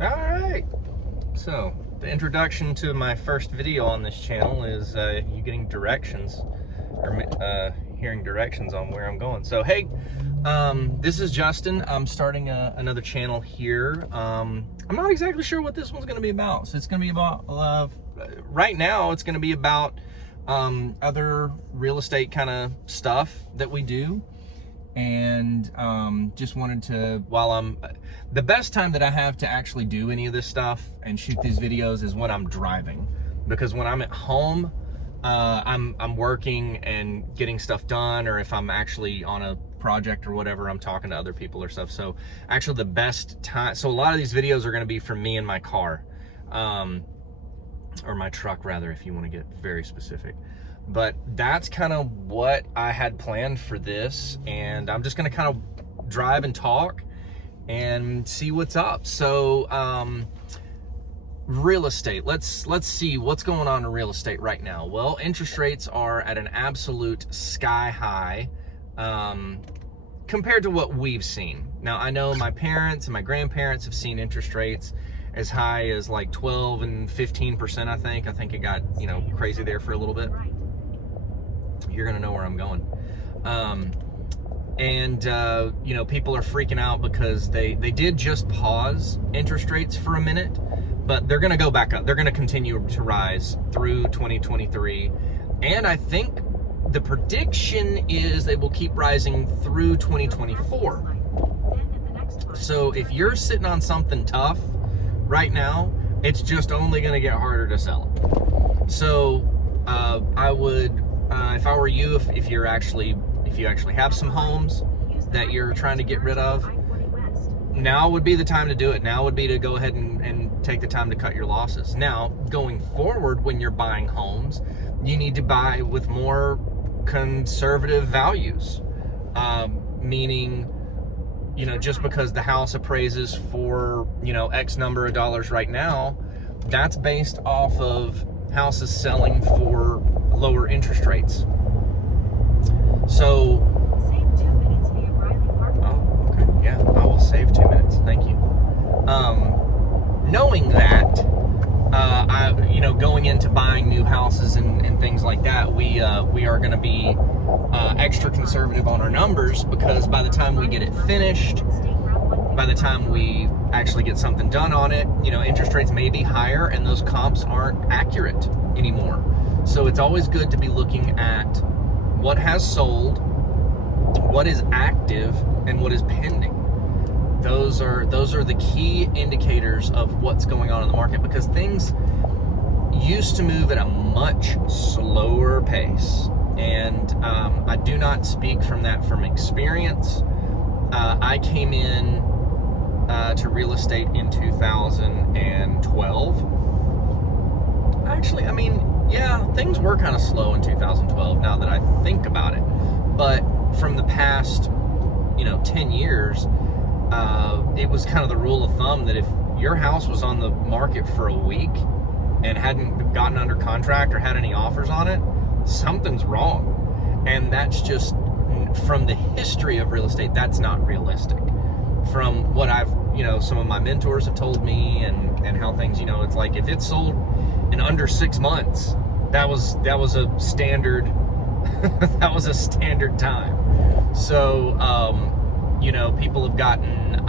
All right, so the introduction to my first video on this channel is you getting directions, or hearing directions on where I'm going. So hey, this is Justin. I'm starting another channel here. I'm not exactly sure what this one's going to be about. So it's going to be about, right now it's going to be about other real estate kind of stuff that we do. And just wanted to, the best time that I have to actually do any of this stuff and shoot these videos is when I'm driving, because when I'm at home, I'm working and getting stuff done, or if I'm actually on a project or whatever, I'm talking to other people or stuff. So actually the best time, so a lot of these videos are going to be from me in my car, or my truck rather, if you want to get very specific. But that's kind of what I had planned for this, and I'm just going to kind of drive and talk and see what's up. So real estate, let's see what's going on in real estate right now. Well, interest rates are at an absolute sky high compared to what we've seen. Now, I know my parents and my grandparents have seen interest rates as high as like 12 and 15%. I think it got, you know, crazy there for a little bit. You're gonna know where I'm going. You know, people are freaking out because they did just pause interest rates for a minute, but they're gonna go back up. They're gonna continue to rise through 2023. And I think the prediction is they will keep rising through 2024. So if you're sitting on something tough right now, it's just only gonna get harder to sell it. So I would, if I were you, if you actually have some homes that you're trying to get rid of, now would be the time to do it. Now would be to go ahead and take the time to cut your losses. Now, going forward, when you're buying homes, you need to buy with more conservative values, meaning, you know, just because the house appraises for, you know, X number of dollars right now, that's based off of houses selling for lower interest rates. So, oh, okay, yeah, I will save 2 minutes. Thank you. Knowing that, you know, going into buying new houses and things like that, we are going to be extra conservative on our numbers, because by the time we get it finished, by the time we actually get something done on it, you know, interest rates may be higher and those comps aren't accurate anymore. So it's always good to be looking at what has sold, what is active, and what is pending. Those are the key indicators of what's going on in the market, because things used to move at a much slower pace. And I do not speak from that from experience. I came in to real estate in 2012. Actually, I mean, yeah, things were kind of slow in 2012 now that I think about it. But from the past, you know, 10 years, it was kind of the rule of thumb that if your house was on the market for a week and hadn't gotten under contract or had any offers on it, something's wrong. And that's just, from the history of real estate, that's not realistic. From what I've, you know, some of my mentors have told me, and how things, you know, it's like if it's sold in under 6 months, that was a standard that was a standard time. So you know, people have gotten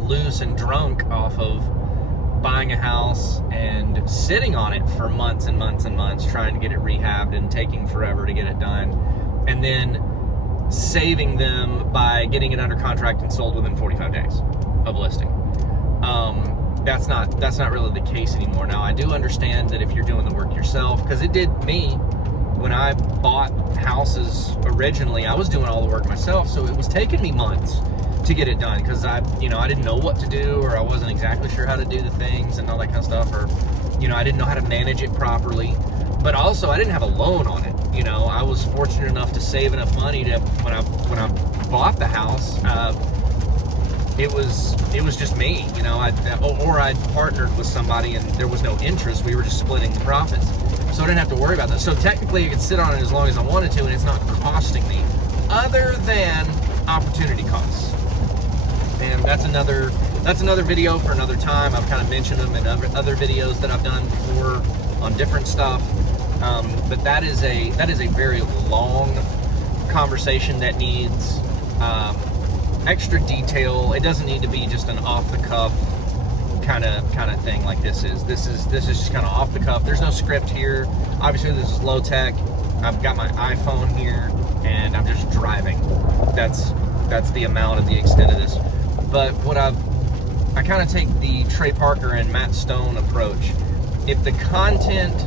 loose and drunk off of buying a house and sitting on it for months and months and months, trying to get it rehabbed and taking forever to get it done, and then saving them by getting it under contract and sold within 45 days of listing. That's not really the case anymore. Now, I do understand that if you're doing the work yourself, because it did me when I bought houses originally, I was doing all the work myself, so it was taking me months to get it done, because I didn't know what to do, or I wasn't exactly sure how to do the things and all that kind of stuff, or, you know, I didn't know how to manage it properly. But also, I didn't have a loan on it. You know, I was fortunate enough to save enough money to, when I bought the house, it was just me, you know, or I'd partnered with somebody and there was no interest. We were just splitting the profits. So I didn't have to worry about that. So technically I could sit on it as long as I wanted to, and it's not costing me, other than opportunity costs. And that's another that's another video for another time. I've kind of mentioned them in other videos that I've done before on different stuff. But that is a very long conversation that needs extra detail. It doesn't need to be just an off the cuff kind of thing like this is. This is just kind of off the cuff. There's no script here. Obviously this is low tech. I've got my iPhone here and I'm just driving. That's the amount of the extent of this. But what I kind of take the Trey Parker and Matt Stone approach. If the content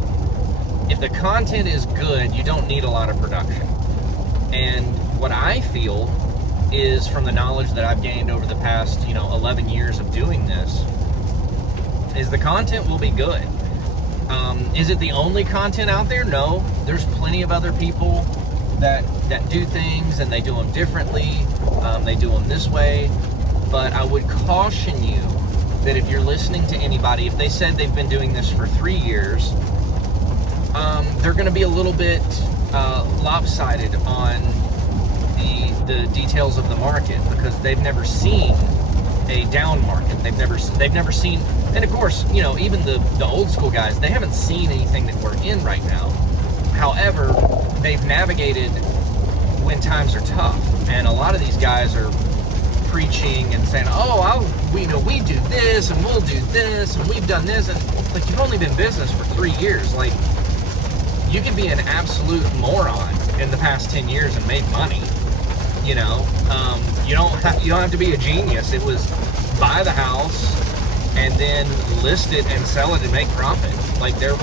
is good, you don't need a lot of production. And what I feel is, from the knowledge that I've gained over the past, 11 years of doing this, is the content will be good. Is it the only content out there? No. There's plenty of other people that do things, and they do them differently. They do them this way. But I would caution you that if you're listening to anybody, if they said they've been doing this for 3 years, they're going to be a little bit lopsided on the details of the market, because they've never seen a down market. They've never seen, and of course, even the old school guys, they haven't seen anything that we're in right now. However, they've navigated when times are tough, and a lot of these guys are preaching and saying, we do this and we'll do this and we've done this, and like, you've only been in business for 3 years. Like, you can be an absolute moron in the past 10 years and make money. You don't have to be a genius. It was buy the house and then list it and sell it and make profit. Like, there's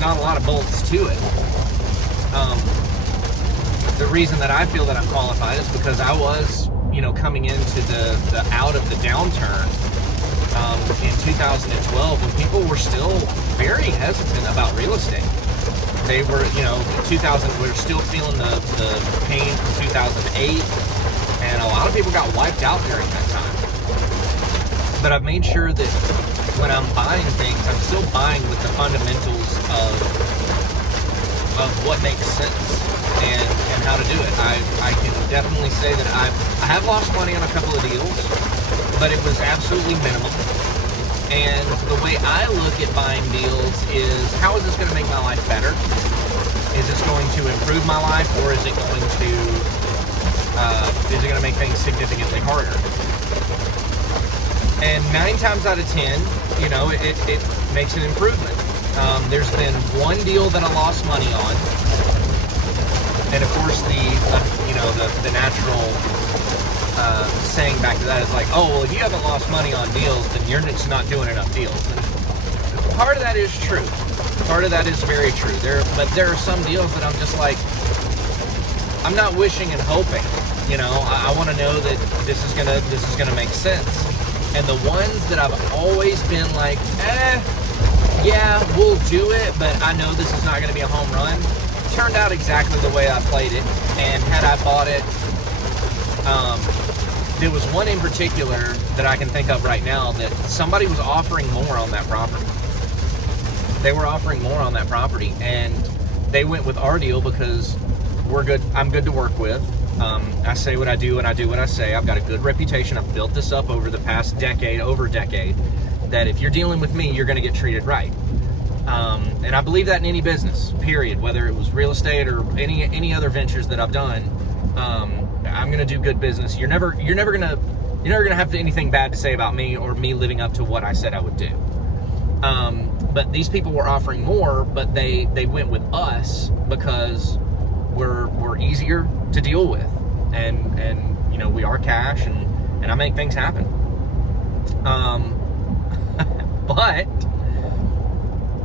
not a lot of bolts to it. The reason that I feel that I'm qualified is because I was, coming into the out of the downturn in 2012, when people were still very hesitant about real estate. They were, 2000, we were still feeling the pain from 2008, and a lot of people got wiped out during that time. But I've made sure that when I'm buying things, I'm still buying with the fundamentals of what makes sense and how to do it. I can definitely say that I have lost money on a couple of deals, but it was absolutely minimal. And the way I look at buying deals is, how is this going to make my life better? Is this going to improve my life, or is it going to make things significantly harder? And 9 times out of 10, it makes an improvement. There's been one deal that I lost money on, and of course the natural saying back to that is like, oh, well, if you haven't lost money on deals, then you're just not doing enough deals. And part of that is true. Part of that is very true. But there are some deals that I'm just like, I'm not wishing and hoping. I want to know that this is gonna make sense. And the ones that I've always been like, yeah, we'll do it, but I know this is not going to be a home run, turned out exactly the way I played it. And had I bought it, there was one in particular that I can think of right now that somebody was offering more on that property. They were offering more on that property, and they went with our deal because we're good. I'm good to work with. I say what I do and I do what I say. I've got a good reputation. I've built this up over the past decade, that if you're dealing with me, you're going to get treated right. And I believe that in any business, period, whether it was real estate or any other ventures that I've done. I'm going to do good business. You're never going to have anything bad to say about me or me living up to what I said I would do. But these people were offering more, but they went with us because we're easier to deal with, and we are cash, and I make things happen. But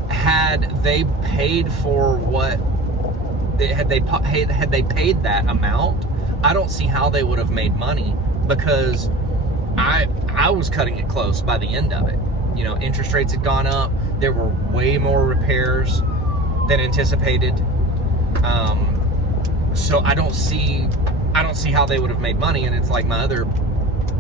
had they paid for what had they paid that amount, I don't see how they would have made money, because I was cutting it close by the end of it. Interest rates had gone up. There were way more repairs than anticipated. So I don't see how they would have made money. And it's like my other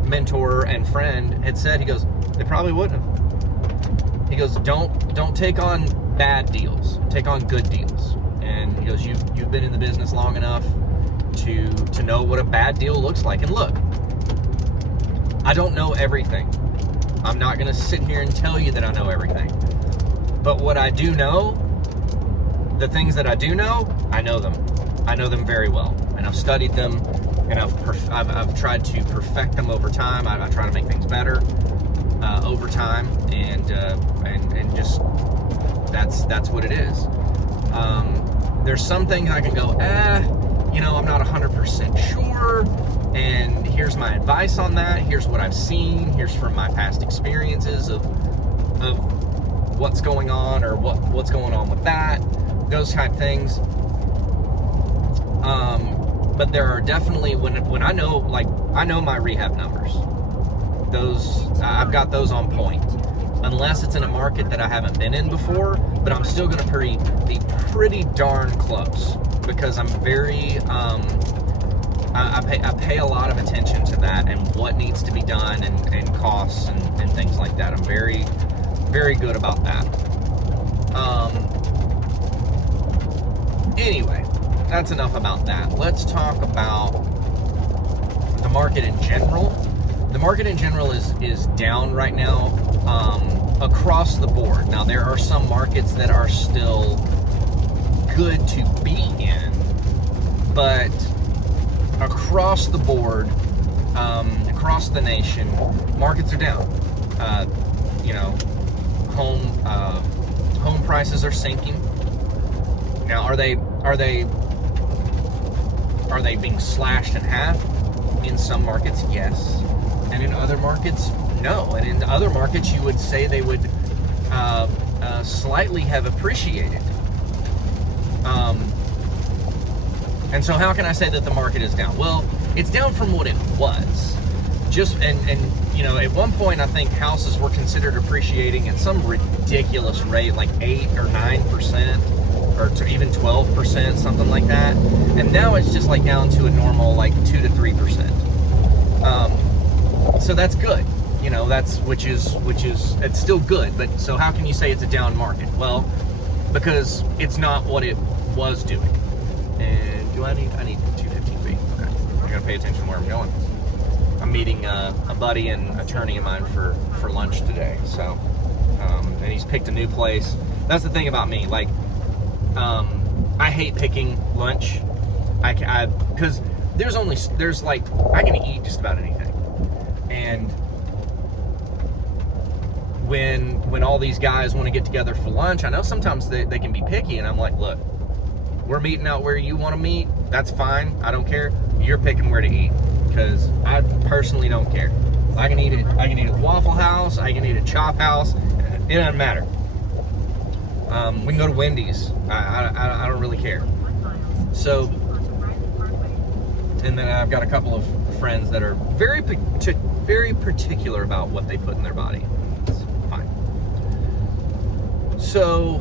mentor and friend had said, he goes, they probably wouldn't have. He goes, don't take on bad deals, take on good deals. And he goes, you've been in the business long enough to know what a bad deal looks like. And look, I don't know everything. I'm not going to sit here and tell you that I know everything. But what I do know, the things that I do know, I know them. I know them very well. And I've studied them, and I've tried to perfect them over time. I try to make things better over time, and just that's what it is. There's some things I can go, I'm not 100% sure, and here's my advice on that. Here's what I've seen. Here's from my past experiences of what's going on, or what's going on with that, those type things. But there are definitely, when I know my rehab numbers, I've got those on point. Unless it's in a market that I haven't been in before, but I'm still going to be pretty darn close, because I'm very, I pay a lot of attention to that and what needs to be done, and costs and things like that. I'm very, very good about that. Anyway, that's enough about that. Let's talk about the market in general. The market in general is down right now, across the board. Now, there are some markets that are still good to be in, but across the board, across the nation, markets are down. Home prices are sinking. Now, are they being slashed in half? In some markets, yes. And in other markets, no. And in other markets, you would say they would slightly have appreciated. And so how can I say that the market is down? Well, it's down from what it was. At one point, I think houses were considered appreciating at some ridiculous rate, like 8 or 9%, or even 12%, something like that. And now it's just like down to a normal, like 2 to 3%. So that's good, which is it's still good. But so how can you say it's a down market? Well, because it's not what it was doing. And I need 215 feet. Okay, I gotta pay attention where I'm going. I'm meeting a buddy and attorney of mine for lunch today. So, and he's picked a new place. That's the thing about me. Like, I hate picking lunch. Because I can eat just about anything. And when all these guys want to get together for lunch, I know sometimes they can be picky, and I'm like, look, we're meeting out where you want to meet. That's fine. I don't care. You're picking where to eat, because I personally don't care. I can eat it. I can eat at Waffle House. I can eat at Chop House. It doesn't matter. We can go to Wendy's. I don't really care. So, and then I've got a couple of friends that are very particular about what they put in their body. It's fine. So,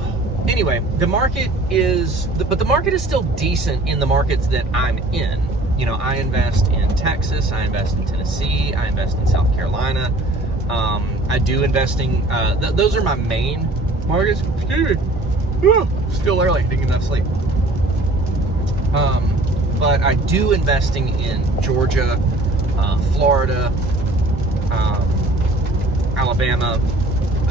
anyway, the market is still decent in the markets that I'm in. I invest in Texas, I invest in Tennessee, I invest in South Carolina. I do investing. Those are my main markets. Excuse me. Still early. Didn't get enough sleep. But I do investing in Georgia, Florida, Alabama,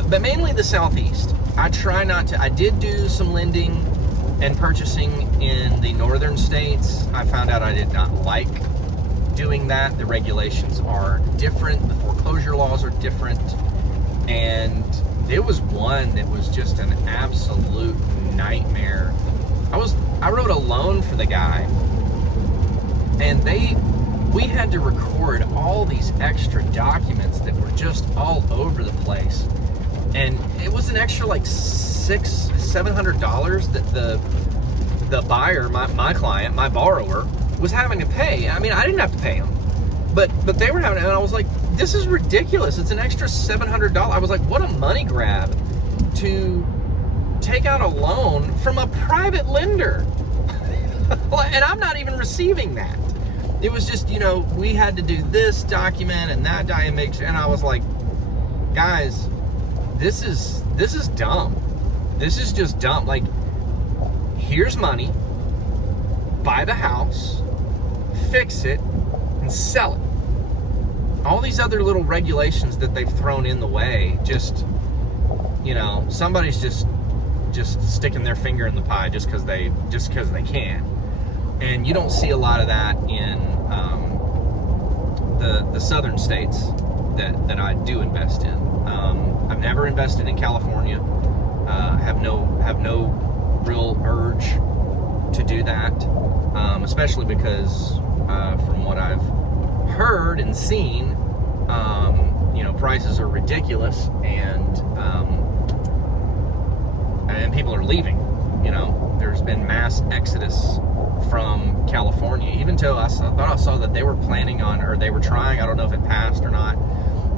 but mainly the Southeast. I try not to. I did do some lending and purchasing in the northern states. I found out I did not like doing that. The regulations are different. The foreclosure laws are different. And there was one that was just an absolute nightmare. I wrote a loan for the guy, and we had to record all these extra documents that were just all over the place. And it was an extra like $700 that the buyer, my client, my borrower, was having to pay. I mean, I didn't have to pay them, but they were having, and I was like, this is ridiculous. It's an extra $700. I was like, what a money grab to take out a loan from a private lender. And I'm not even receiving that. It was just, we had to do this document and that document, and I was like, guys, this is dumb. This is just dumb. Like, here's money, buy the house, fix it, and sell it. all these other little regulations that they've thrown in the way, just, you know, somebody's just sticking their finger in the pie just because they can. And you don't see a lot of that in the southern states that I do invest in. I've never invested in California. Have no real urge to do that, especially because from what I've heard and seen, you know, prices are ridiculous, and people are leaving. You know, there's been mass exodus from California. Even though I thought I saw that they were planning on, or they were trying, I don't know if it passed or not,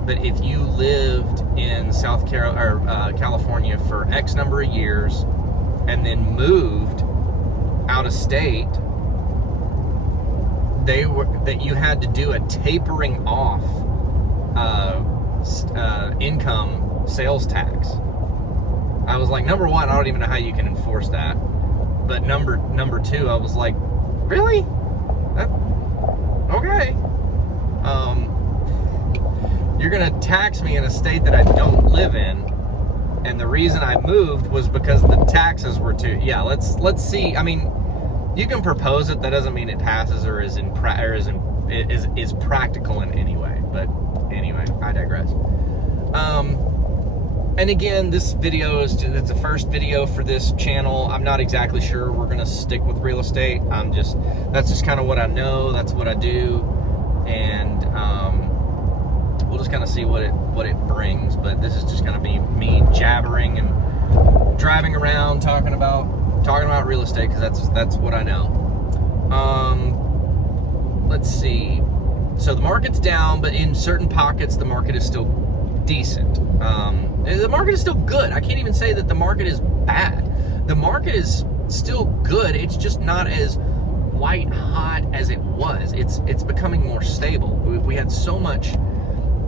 but if you lived in California for X number of years and then moved out of state, that you had to do a tapering off income sales tax. I was like, number one, I don't even know how you can enforce that. But number two, I was like, really? Okay. You're gonna tax me in a state that I don't live in, and the reason I moved was because the taxes were too. Yeah, let's see. I mean, you can propose it. That doesn't mean it passes or is practical in any way. But anyway, I digress. And again, this video it's the first video for this channel. I'm not exactly sure we're gonna stick with real estate. That's just kind of what I know. That's what I do, and we'll just kind of see what it brings. But this is just gonna be me jabbering and driving around talking about real estate, because that's what I know. Let's see. So the market's down, but in certain pockets the market is still decent. The market is still good. I can't even say that the market is bad. The market is still good. It's just not as white hot as it was. It's becoming more stable. We had so much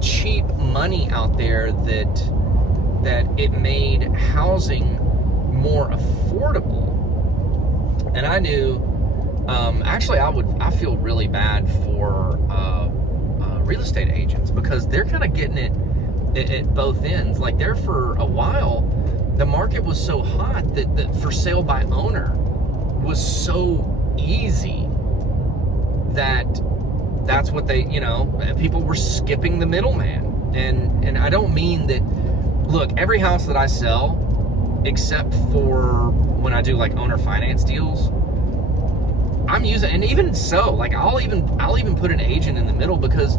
cheap money out there that it made housing more affordable. And I knew, actually I feel really bad for real estate agents, because they're kind of getting it at both ends. Like, there for a while, the market was so hot that for sale by owner was so easy that's what they, you know, people were skipping the middleman. And I don't mean that, look, every house that I sell, except for when I do like owner finance deals, I'm using, and even so, like I'll even put an agent in the middle, because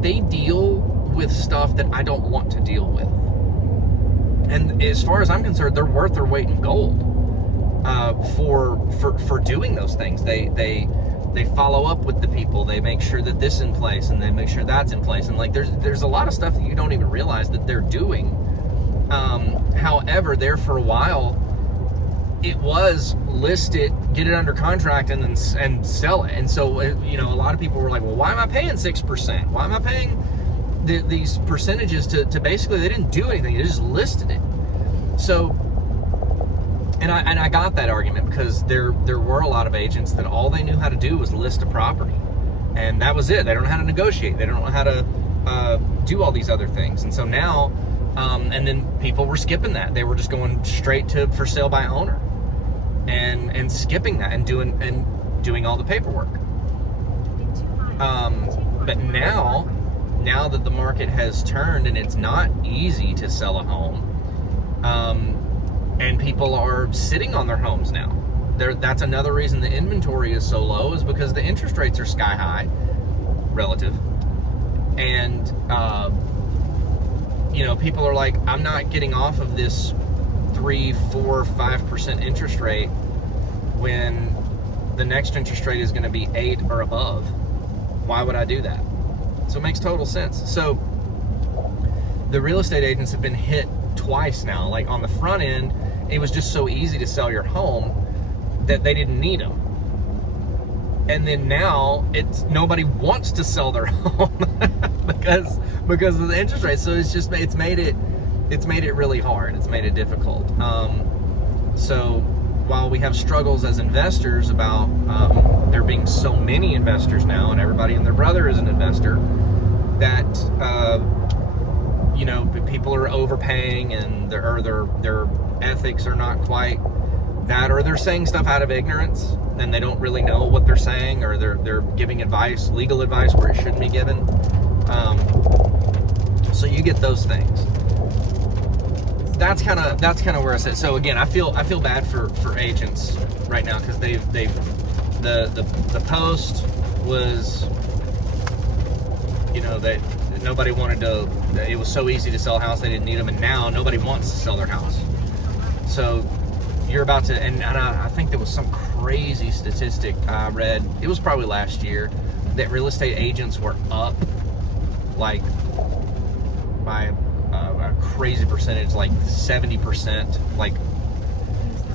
they deal with stuff that I don't want to deal with. And as far as I'm concerned, they're worth their weight in gold for doing those things. They follow up with the people. They make sure that this is in place, and they make sure that's in place. And like there's a lot of stuff that you don't even realize that they're doing. However, there for a while, it was listed, get it under contract, and then sell it. And so, you know, a lot of people were like, well, why am I paying 6%? Why am I paying these percentages to basically, they didn't do anything, they just listed it. So, and I got that argument, because there were a lot of agents that all they knew how to do was list a property, and that was it. They don't know how to negotiate, they don't know how to do all these other things. And so now, and then people were skipping that. They were just going straight to for sale by owner, and skipping that, and doing all the paperwork. But now that the market has turned and it's not easy to sell a home, and people are sitting on their homes now. That's another reason the inventory is so low, is because the interest rates are sky high, relative. And, you know, people are like, I'm not getting off of this 3, 4, 5% interest rate when the next interest rate is going to be 8 or above. Why would I do that? So it makes total sense. So the real estate agents have been hit twice now. Like, on the front end, it was just so easy to sell your home that they didn't need them. And then now nobody wants to sell their home because of the interest rate. So it's made it really hard. It's made it difficult. So while we have struggles as investors about there being so many investors now, and everybody and their brother is an investor, that you know, people are overpaying and their ethics are not quite that, or they're saying stuff out of ignorance and they don't really know what they're saying, or they're giving advice, legal advice, where it shouldn't be given. So you get those things. That's kind of where I said. So again, I feel bad for agents right now, because the post was, you know, that nobody wanted to. It was so easy to sell a house, they didn't need them, and now nobody wants to sell their house. So you're about to, and I think there was some crazy statistic I read. It was probably last year that real estate agents were up like by a crazy percentage, like 70%, like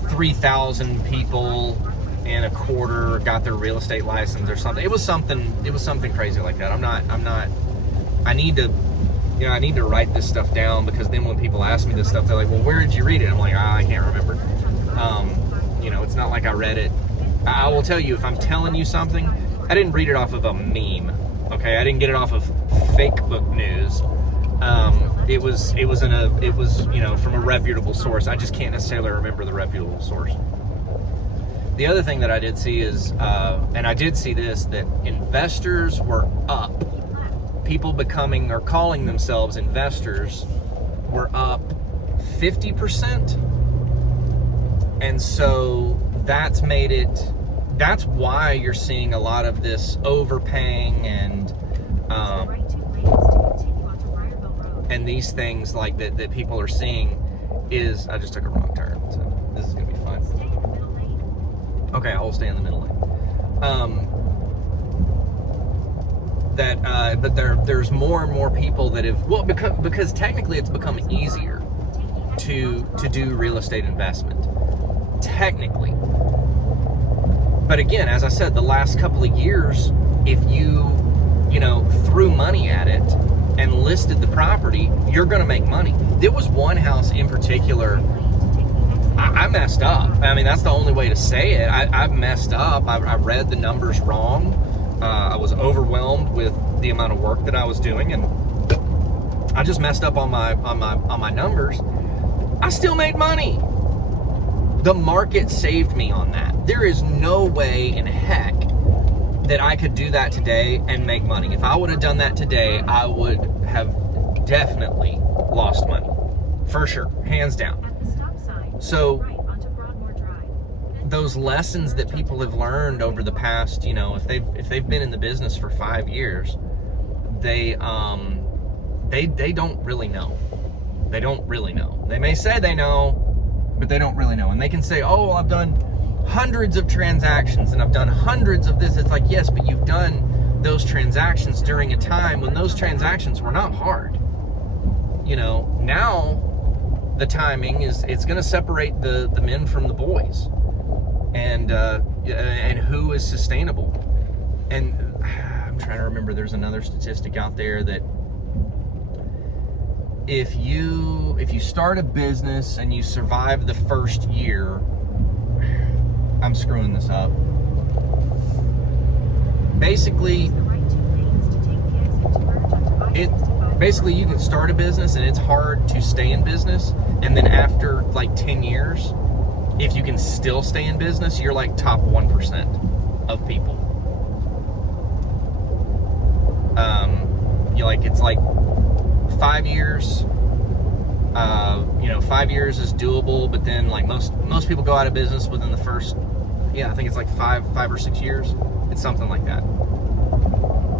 3,000 people in a quarter got their real estate license or something. It was something crazy like that. I need to write this stuff down, because then when people ask me this stuff, they're like, well, where did you read it? I'm like, I can't remember. You know, it's not like I read it. I will tell you, if I'm telling you something, I didn't read it off of a meme. Okay, I didn't get it off of fake book news. It was you know, from a reputable source. I just can't necessarily remember the reputable source. The other thing that I did see is, and I did see this, that investors were up. People becoming or calling themselves investors were up 50%. And so that's why you're seeing a lot of this overpaying and these things like that people are seeing. Is, I just took a wrong turn, so this is gonna be fun. Okay, I will stay in the middle lane. But there's more and more people that have, well, because technically it's become easier to do real estate investment, technically. But again, as I said, the last couple of years, if you know, threw money at it and listed the property, you're going to make money. There was one house in particular, I messed up. I mean, that's the only way to say it. I messed up. I read the numbers wrong. I was overwhelmed with the amount of work that I was doing, and I just messed up on my numbers. I still made money. The market saved me on that. There is no way in heck that I could do that today and make money. If I would have done that today, I would have definitely lost money, for sure, hands down. So those lessons that people have learned over the past, you know, if they've been in the business for 5 years, they don't really know. They don't really know. They may say they know, but they don't really know. And they can say, oh, well, I've done hundreds of transactions and I've done hundreds of this. It's like, yes, but you've done those transactions during a time when those transactions were not hard. You know, now the timing is, it's going to separate the men from the boys, and who is sustainable. And I'm trying to remember, there's another statistic out there that if you start a business and you survive the first year, I'm screwing this up. Basically, you can start a business and it's hard to stay in business, and then after like 10 years, if you can still stay in business, you're like top 1% of people. It's like 5 years. You know, 5 years is doable, but then like most people go out of business within the first, I think it's like five or 6 years. It's something like that.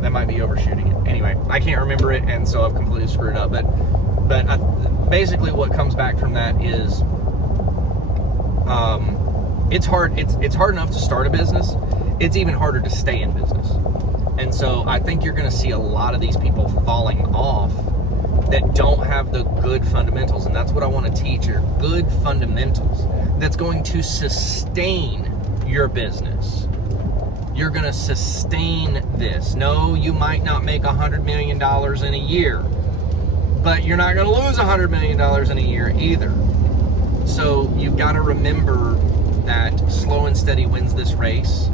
That might be overshooting it. Anyway, I can't remember it, and so I've completely screwed up. But basically, what comes back from that is, it's hard. It's hard enough to start a business. It's even harder to stay in business. And so I think you're going to see a lot of these people falling off that don't have the good fundamentals, and that's what I want to teach, are good fundamentals that's going to sustain your business. You're going to sustain this. No, you might not make $100 million in a year, but you're not going to lose $100 million in a year either. So you've got to remember that slow and steady wins this race,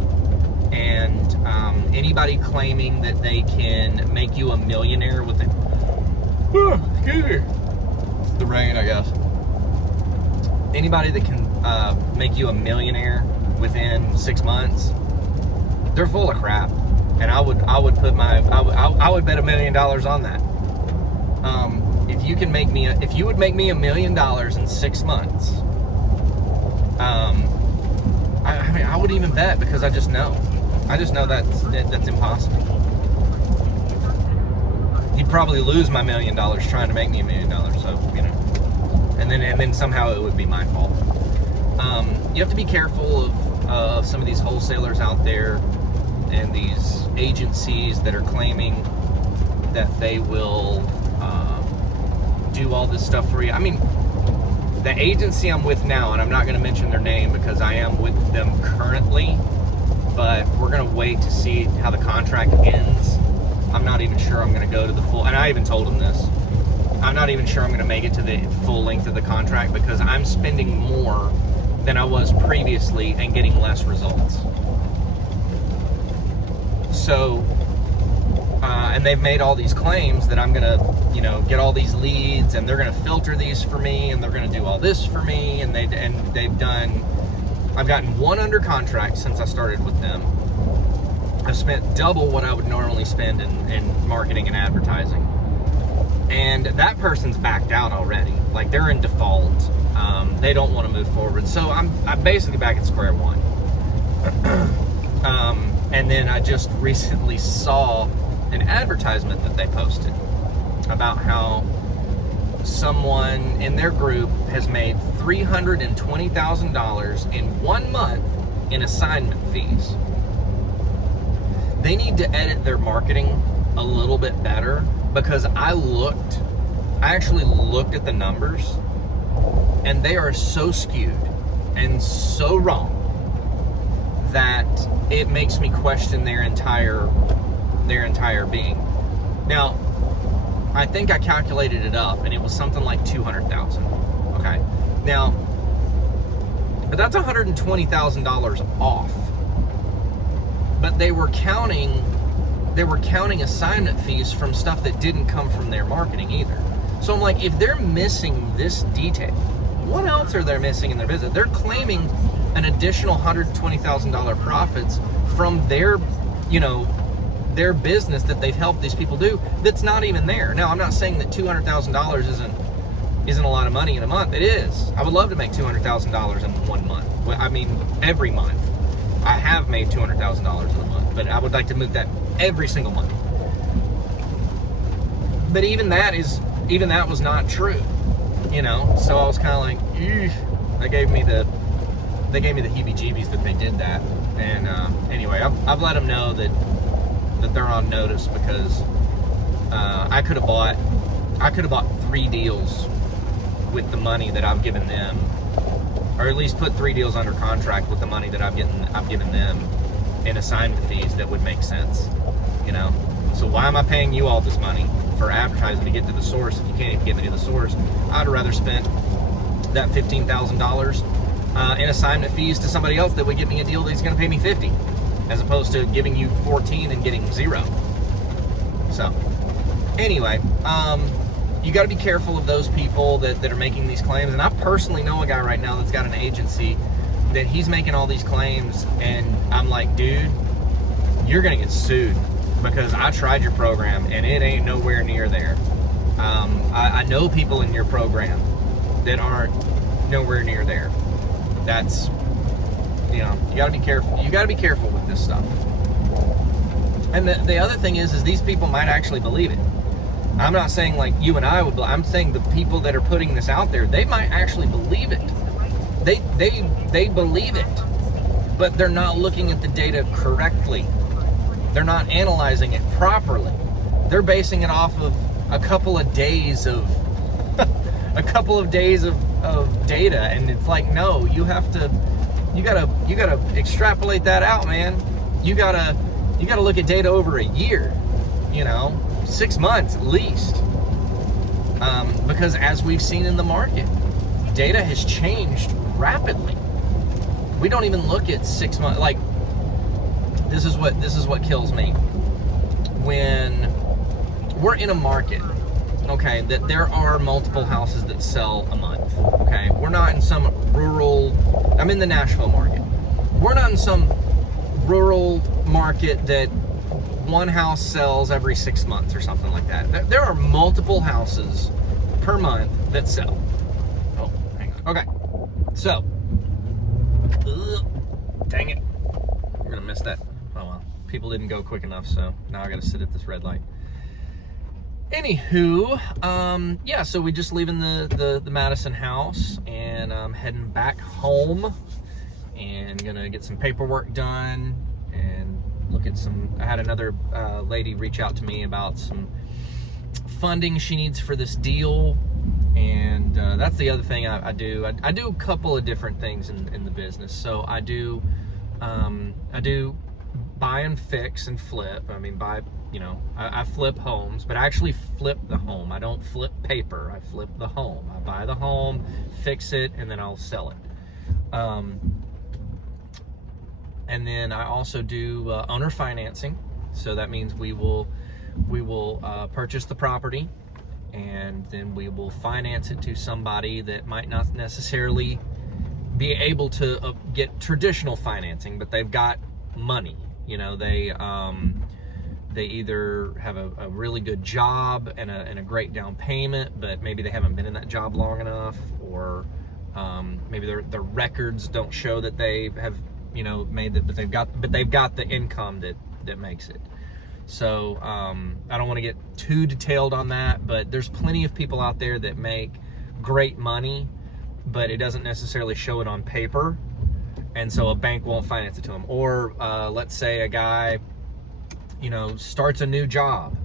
and anybody claiming that they can make you a millionaire within, excuse me, it's the rain, I guess. Anybody that can make you a millionaire within 6 months, they're full of crap. And I would bet $1 million on that. If you can make me, if you would make me $1 million in 6 months, I mean, I wouldn't even bet, because I just know that's impossible. You'd probably lose my $1 million trying to make me $1 million. So, you know, and then somehow it would be my fault. You have to be careful of some of these wholesalers out there and these agencies that are claiming that they will do all this stuff for you. I mean, the agency I'm with now, and I'm not going to mention their name because I am with them currently, but we're going to wait to see how the contract ends. I'm not even sure I'm going to go to the full, and I even told them this, I'm not even sure I'm going to make it to the full length of the contract, because I'm spending more than I was previously and getting less results. So, and they've made all these claims that I'm gonna, you know, get all these leads, and they're gonna filter these for me, and they're gonna do all this for me, and they've done. I've gotten one under contract since I started with them. I've spent double what I would normally spend in marketing and advertising, and that person's backed out already. Like, they're in default. They don't want to move forward. So I'm basically back at square one. And then I just recently saw an advertisement that they posted about how someone in their group has made $320,000 in 1 month in assignment fees. They need to edit their marketing a little bit better, because I actually looked at the numbers, and they are so skewed and so wrong that it makes me question their entire being. Now, I think I calculated it up, and it was something like 200,000. Okay, now, but that's $120,000 off. But they were counting assignment fees from stuff that didn't come from their marketing either. So I'm like, if they're missing this detail, what else are they missing in their business? They're claiming an additional $120,000 profits from their, you know, their business that they've helped these people do, that's not even there. Now, I'm not saying that $200,000 isn't a lot of money in a month. It is. I would love to make $200,000 in 1 month. I mean, every month. I have made $200,000 in a month, but I would like to move that every single month. But even that was not true, you know. So I was kind of like, eesh. They gave me the heebie-jeebies that they did that. And anyway, I've let them know that they're on notice, because I could have bought 3 deals with the money that I've given them, or at least put 3 deals under contract with the money that I've given them in assignment fees that would make sense, you know. So why am I paying you all this money for advertising to get to the source if you can't even get me to the source? I'd rather spend that $15,000 in assignment fees to somebody else that would get me a deal that's going to pay me $50,000, as opposed to giving you $14,000 and getting $0. So anyway, you got to be careful of those people that are making these claims. And I personally know a guy right now that's got an agency that he's making all these claims, and I'm like, dude, you're gonna get sued, because I tried your program and it ain't nowhere near there. I know people in your program that aren't nowhere near there. That's, you know, you gotta be careful. You gotta be careful with this stuff. And the other thing is these people might actually believe it. I'm not saying like you and I would, I'm saying the people that are putting this out there, they might actually believe it. They believe it, but they're not looking at the data correctly. They're not analyzing it properly. They're basing it off of a couple of days of data, and it's like, no, you gotta extrapolate that out, man. You gotta look at data over a year, you know, 6 months at least, because as we've seen in the market, data has changed rapidly. We don't even look at 6 months. Like, this is what kills me. When we're in a market, okay, that there are multiple houses that sell a month, okay? We're not in some rural, I'm in the Nashville market. We're not in some rural market that one house sells every 6 months or something like that. There are multiple houses per month that sell. Oh, hang on. Okay, so, dang it. We're gonna miss that. Oh well, people didn't go quick enough, so now I gotta sit at this red light. Anywho, yeah, so we just leaving the Madison house, and I'm heading back home and gonna get some paperwork done and look at some. I had another lady reach out to me about some funding she needs for this deal, and that's the other thing I do. I do a couple of different things in the business. So I do buy and fix and flip. I mean, I flip homes, but I actually flip the home. I don't flip paper. I flip the home. I buy the home, fix it, and then I'll sell it. And then I also do owner financing. So that means we will purchase the property, and then we will finance it to somebody that might not necessarily be able to get traditional financing, but they've got money. You know, they either have a really good job and a great down payment, but maybe they haven't been in that job long enough, or maybe their records don't show that they have, you know, made it, but they've got the income that makes it. So I don't want to get too detailed on that, but there's plenty of people out there that make great money, but it doesn't necessarily show it on paper, and so a bank won't finance it to them. Or let's say a guy, you know, starts a new job,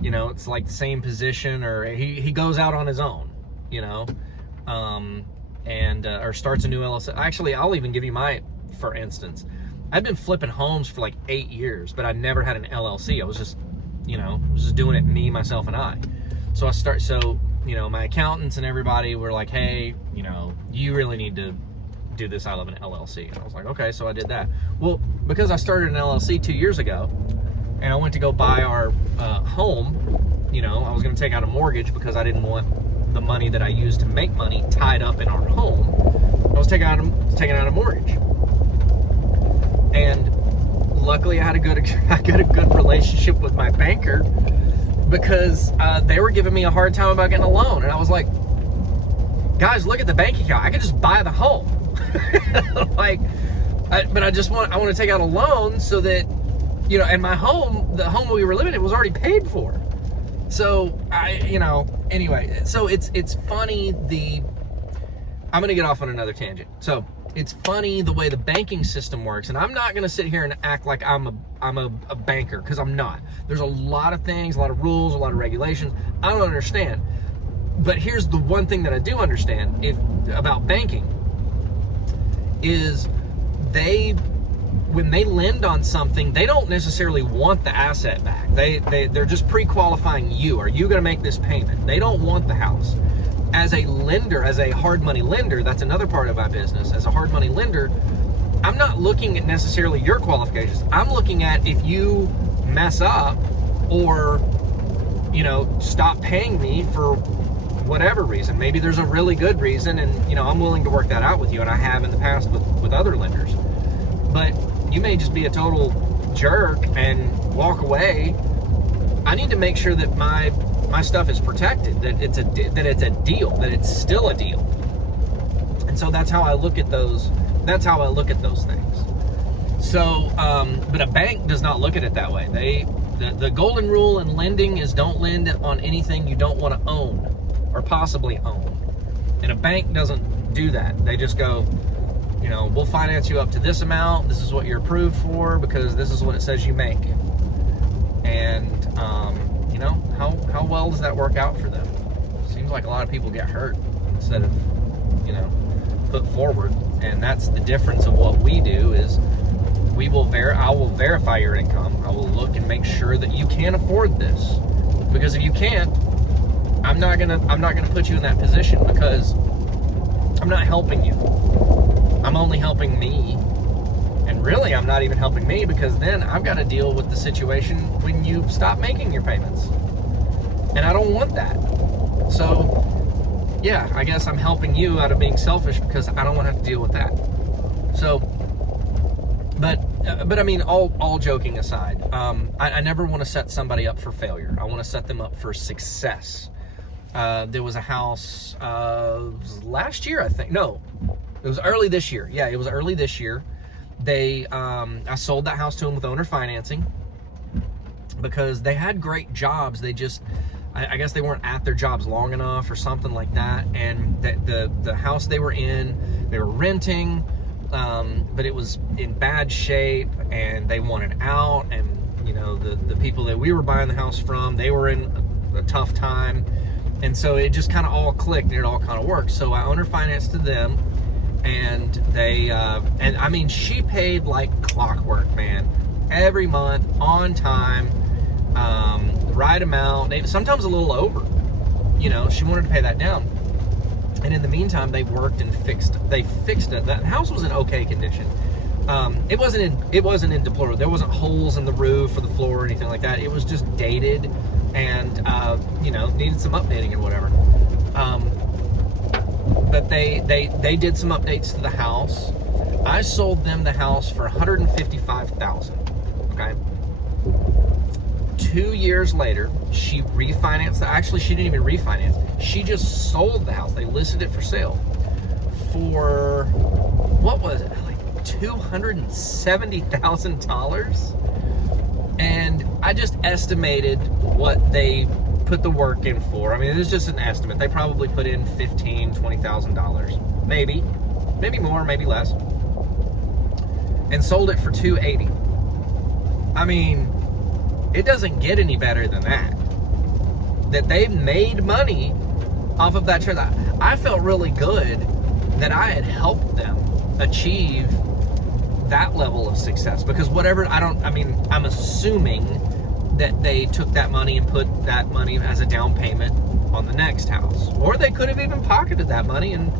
you know, it's like the same position, or he goes out on his own, you know, or starts a new LLC. Actually, I'll even give you for instance, I've been flipping homes for like 8 years, but I never had an LLC. I was just, you know, doing it me, myself, and I. So you know, my accountants and everybody were like, hey, you know, you really need to do this out of an LLC. And I was like, okay, so I did that. Well, because I started an LLC 2 years ago, and I went to go buy our home, you know, I was going to take out a mortgage because I didn't want the money that I used to make money tied up in our home. I was taking out a mortgage. And luckily I had a good relationship with my banker, because they were giving me a hard time about getting a loan. And I was like, guys, look at the bank account. I could just buy the home. But I want to take out a loan so that, you know, and the home we were living in was already paid for. So anyway, so it's funny, I'm going to get off on another tangent. So it's funny the way the banking system works, and I'm not going to sit here and act like I'm a banker, because I'm not. There's a lot of things, a lot of rules, a lot of regulations I don't understand. But here's the one thing that I do understand about banking is when they lend on something, they don't necessarily want the asset back. They're just pre-qualifying you. Are you going to make this payment? They don't want the house. As a lender, as a hard money lender, that's another part of my business. As a hard money lender, I'm not looking at necessarily your qualifications. I'm looking at if you mess up or, you know, stop paying me for whatever reason. Maybe there's a really good reason, and, you know, I'm willing to work that out with you, and I have in the past with other lenders. But you may just be a total jerk and walk away. I need to make sure that my stuff is protected, that it's a deal, that it's still a deal. And so that's how I look at those. That's how I look at those things. So, but a bank does not look at it that way. The golden rule in lending is don't lend on anything you don't want to own or possibly own. And a bank doesn't do that. They just go, you know, we'll finance you up to this amount. This is what you're approved for because this is what it says you make. And, you know, how well does that work out for them? Seems like a lot of people get hurt instead of, you know, put forward. And that's the difference of what we do is I will verify your income. I will look and make sure that you can afford this. Because if you can't, I'm not gonna put you in that position, because I'm not helping you. I'm only helping me And really, I'm not even helping me, because then I've got to deal with the situation when you stop making your payments. And I don't want that. So, yeah, I guess I'm helping you out of being selfish, because I don't want to have to deal with that. So, but I mean, all joking aside, I never want to set somebody up for failure. I want to set them up for success. There was a house last year, I think. No, it was early this year. Yeah, it was early this year. I sold that house to them with owner financing, because they had great jobs. They just, I guess they weren't at their jobs long enough or something like that. And the house they were in, they were renting, but it was in bad shape, and they wanted out. And you know, the people that we were buying the house from, they were in a tough time. And so it just kind of all clicked, and it all kind of worked. So I owner financed to them, and they, and I mean, she paid like clockwork, man. Every month, on time, the right amount, sometimes a little over. You know, she wanted to pay that down. And in the meantime, they worked and fixed it. That house was in okay condition. It wasn't in deplorable. There wasn't holes in the roof or the floor or anything like that. It was just dated, and you know, needed some updating and whatever. But they did some updates to the house. I sold them the house for $155,000. Okay. 2 years later, she refinanced. Actually, she didn't even refinance. She just sold the house. They listed it for sale for, what was it, like $270,000. And I just estimated what they put the work in for. I mean, it's just an estimate. They probably put in $15,000, $20,000, maybe more, maybe less, and sold it for $280,000. I mean, it doesn't get any better than that. That they made money off of that trade. I felt really good that I had helped them achieve that level of success, because I'm assuming that they took that money and put that money as a down payment on the next house, or they could have even pocketed that money. And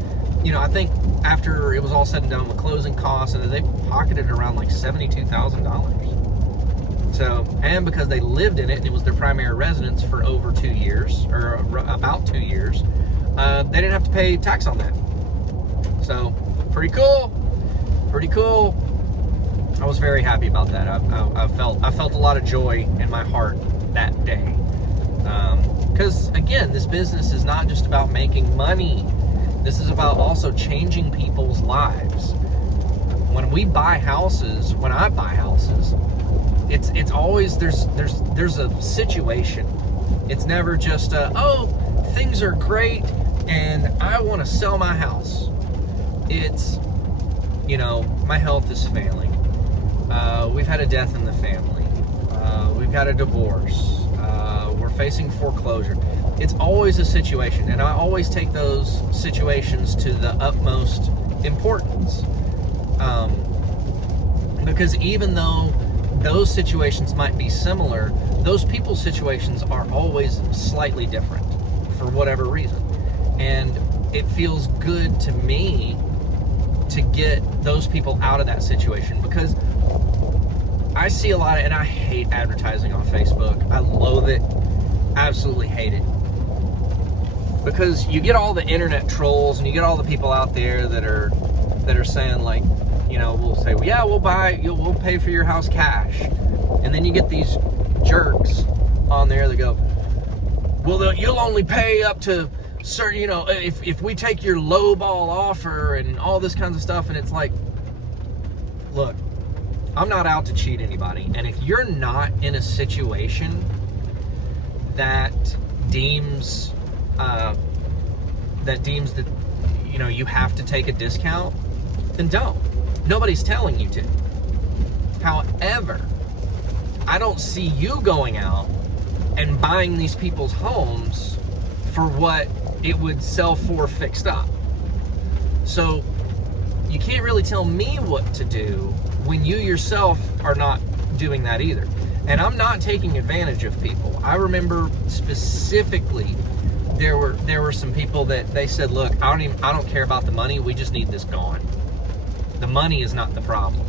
you know, I think after it was all said and done with closing costs, and they pocketed around like $72,000. So, and because they lived in it and it was their primary residence for over 2 years, or about 2 years, they didn't have to pay tax on that. So, pretty cool. I was very happy about that. I felt a lot of joy in my heart that day. Because again, this business is not just about making money. This is about also changing people's lives. When I buy houses, it's always there's a situation. It's never just oh, things are great and I want to sell my house. It's, you know, my health is failing. We've had a death in the family. We've had a divorce. We're facing foreclosure. It's always a situation, and I always take those situations to the utmost importance. Because even though those situations might be similar, those people's situations are always slightly different for whatever reason. And it feels good to me to get those people out of that situation, because I see a lot of, and I hate advertising on Facebook. I loathe it, absolutely hate it. Because you get all the internet trolls, and you get all the people out there that are saying, like, you know, we'll say, well, yeah, we'll pay for your house cash. And then you get these jerks on there that go, well, you'll only pay up to certain, you know, if we take your lowball offer and all this kinds of stuff. And it's like, look, I'm not out to cheat anybody. And if you're not in a situation that deems that, you know, you have to take a discount, then don't. Nobody's telling you to. However, I don't see you going out and buying these people's homes for what it would sell for fixed up. So you can't really tell me what to do when you yourself are not doing that either. And I'm not taking advantage of people. I remember specifically there were some people that they said, look, I don't care about the money, we just need this gone. The money is not the problem.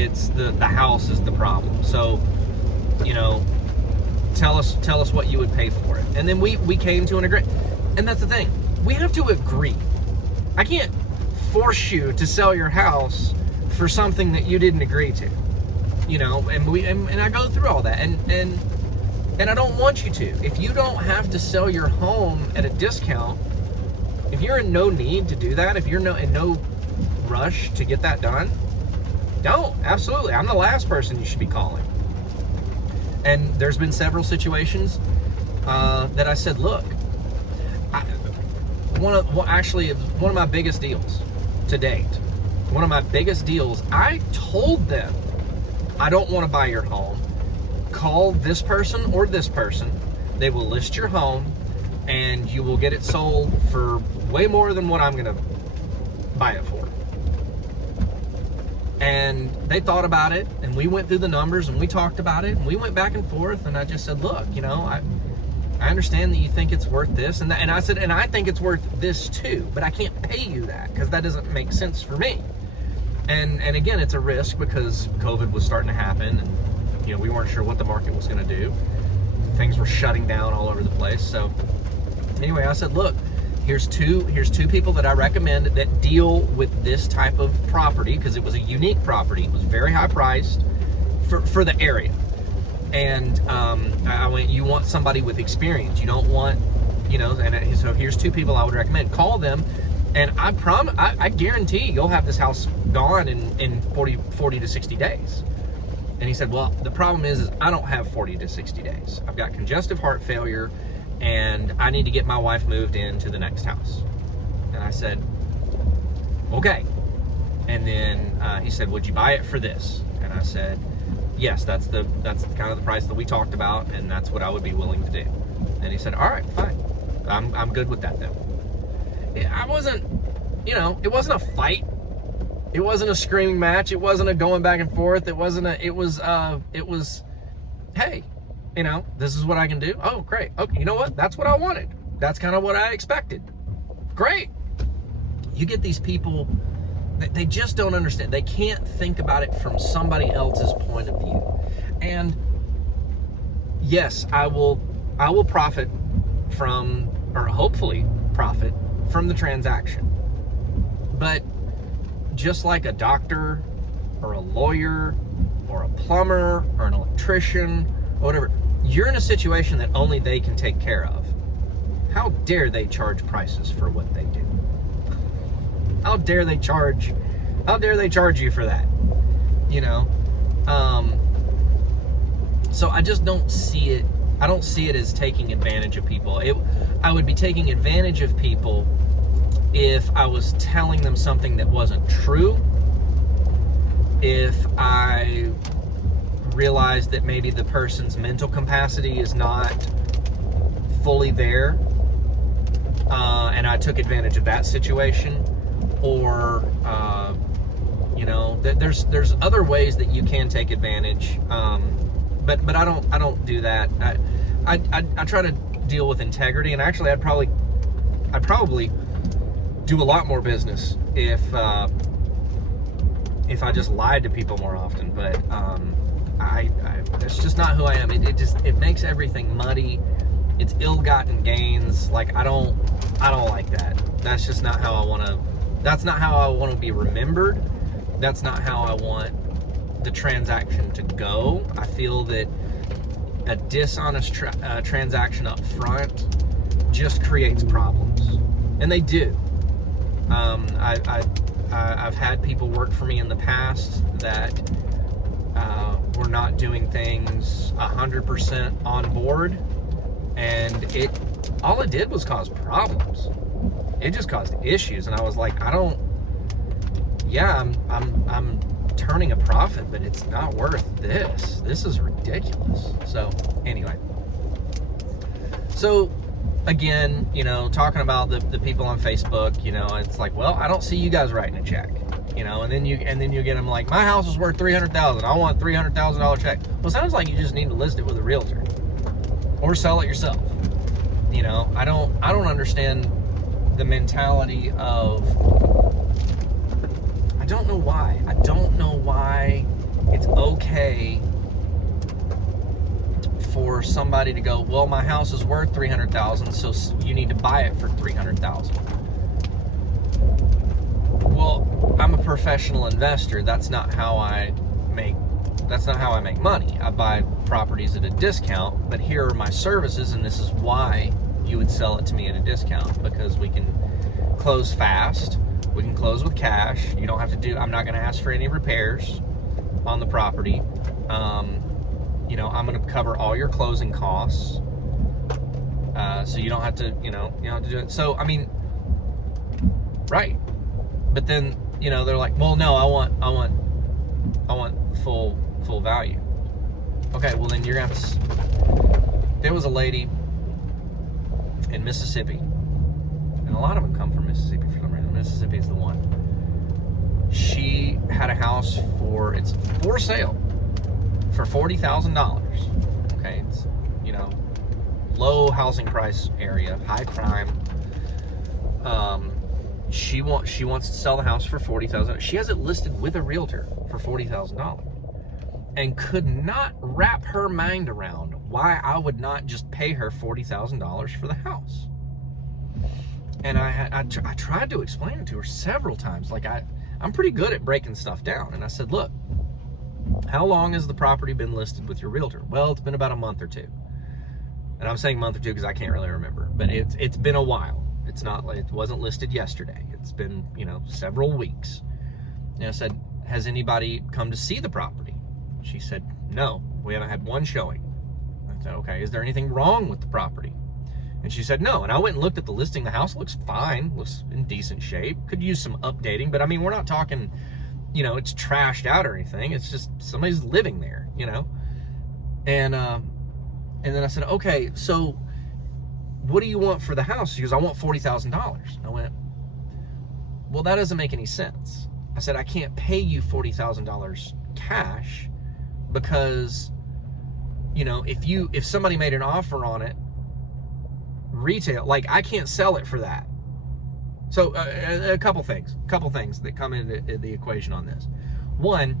It's the house is the problem. So, you know, tell us what you would pay for it. And then we came to an agreement. And that's the thing. We have to agree. I can't force you to sell your house for something that you didn't agree to. You know, and I go through all that. And I don't want you to. If you don't have to sell your home at a discount, if you're in no need to do that, if you're in no rush to get that done, don't. Absolutely. I'm the last person you should be calling. And there's been several situations that I said, look, one of my biggest deals to date, one of my biggest deals, I told them, I don't want to buy your home. Call this person or this person. They will list your home and you will get it sold for way more than what I'm going to buy it for. And they thought about it, and we went through the numbers, and we talked about it, and we went back and forth, and I just said, look, you know, I understand that you think it's worth this, and I said, and I think it's worth this too, but I can't pay you that, because that doesn't make sense for me. And again, it's a risk, because COVID was starting to happen, and, you know, we weren't sure what the market was going to do. Things were shutting down all over the place. So anyway, I said, look, here's two people that I recommend that deal with this type of property, because it was a unique property. It was very high priced for the area. And I went, you want somebody with experience. You don't want, you know, and so here's two people I would recommend. Call them, and I guarantee you'll have this house gone in 40 to 60 days. And he said, well, the problem is I don't have 40 to 60 days. I've got congestive heart failure, and I need to get my wife moved into the next house. And I said, okay. And then he said, would you buy it for this? And I said, yes, that's kind of the price that we talked about, and that's what I would be willing to do. And he said, all right, fine. I'm good with that then. I wasn't, you know, it wasn't a fight. It wasn't a screaming match. It wasn't a going back and forth. It was, hey, you know, this is what I can do. Oh, great. Okay, you know what? That's what I wanted. That's kind of what I expected. Great. You get these people, they just don't understand. They can't think about it from somebody else's point of view. And yes, I will profit from, or hopefully profit from the transaction. But just like a doctor or a lawyer or a plumber or an electrician or whatever, you're in a situation that only they can take care of. How dare they charge prices for what they do? How dare they charge you for that? You know? So I just don't see it. I don't see it as taking advantage of people. I would be taking advantage of people if I was telling them something that wasn't true, if I realized that maybe the person's mental capacity is not fully there, and I took advantage of that situation, or you know, there's other ways that you can take advantage, but I don't do that. I try to deal with integrity, and actually I'd probably do a lot more business if I just lied to people more often. But that's just not who I am. It makes everything muddy. It's ill-gotten gains. Like I don't like that. That's just not how I want to. That's not how I want to be remembered. That's not how I want the transaction to go. I feel that a dishonest transaction up front just creates problems, and they do. I've had people work for me in the past that were not doing things 100% on board, and all it did was cause problems. It just caused issues, and I was like, I'm turning a profit, but it's not worth this. This is ridiculous. So anyway, so again, you know, talking about the people on Facebook, you know, it's like, well, I don't see you guys writing a check, you know, and then you get them like, my house is worth $300,000. I want $300,000 check. Well, it sounds like you just need to list it with a realtor or sell it yourself. You know, I don't understand the mentality of, I don't know why it's okay for somebody to go, well, my house is worth $300,000, so you need to buy it for $300,000. Well, I'm a professional investor. That's not how I make money. I buy properties at a discount, but here are my services, and this is why you would sell it to me at a discount, because we can close fast, we can close with cash. You don't have to do, I'm not going to ask for any repairs on the property. You know, I'm going to cover all your closing costs, so you don't have to, you don't have to do it. So, I mean, right. But then, you know, they're like, well, no, I want full value. Okay, well then you're gonna have to. There was a lady in Mississippi, and a lot of them come from Mississippi for some reason. Mississippi is the one. She had a house it's for sale for $40,000. Okay, it's, you know, low housing price area, high crime. She wants to sell the house for $40,000. She has it listed with a realtor for $40,000, and could not wrap her mind around why I would not just pay her $40,000 for the house. And I tried to explain it to her several times. Like, I'm pretty good at breaking stuff down. And I said, look, how long has the property been listed with your realtor? Well, it's been about a month or two. And I'm saying month or two because I can't really remember, but it's been a while. It's not like it wasn't listed yesterday. It's been, you know, several weeks. And I said, has anybody come to see the property? She said, no, we haven't had one showing. I said, okay, is there anything wrong with the property? And she said, no. And I went and looked at the listing. The house looks fine, looks in decent shape. Could use some updating, but I mean, we're not talking, you know, it's trashed out or anything. It's just somebody's living there, you know? And then I said, okay, so what do you want for the house? She goes, I want $40,000. I went, well, that doesn't make any sense. I said, I can't pay you $40,000 cash because, you know, if somebody made an offer on it, retail, like, I can't sell it for that. So a couple things that come into the equation on this. One,